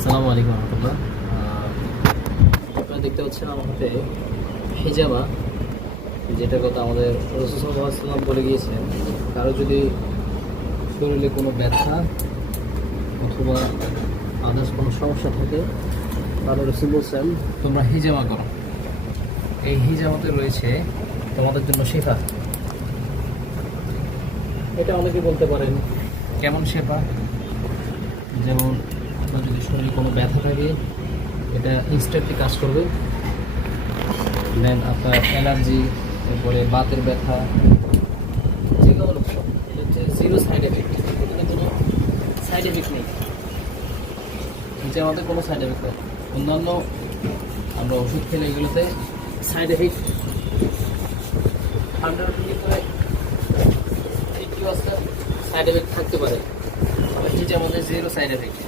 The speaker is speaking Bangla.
আসসালামু আলাইকুম রহমতুল্লাহ। আপনারা দেখতে পাচ্ছেন আমার হাতে হিজামা, যেটার কথা আমাদের রাসূল সাল্লাল্লাহু আলাইহি ওয়াসাল্লাম বলে গিয়েছেন, কারো যদি শরীরে কোনো ব্যথা অথবা আদার্স কোনো সমস্যা থাকে তাহলে রাসূল বলছেন তোমরা হিজামা করো। এই হিজামাতে রয়েছে তোমাদের জন্য শিফা। এটা অনেকে বলতে পারেন কেমন শিফা, যেমন আপনার যদি শরীরে কোনো ব্যথা থাকে এটা ইনস্ট্যান্টলি কাজ করবে। দেন আপনার অ্যালার্জি, তারপরে বাতের ব্যথা, যেগুলো সব এটা হচ্ছে জিরো সাইড এফেক্ট। এখানে কোনো সাইড এফেক্ট নেই, যে আমাদের কোনো সাইড এফেক্ট নেই। অন্যান্য আমরা ওষুধ খেলে এগুলোতে সাইড এফেক্ট 100 করে 50% সাইড এফেক্ট থাকতে পারে, এটা আমাদের জিরো সাইড এফেক্ট।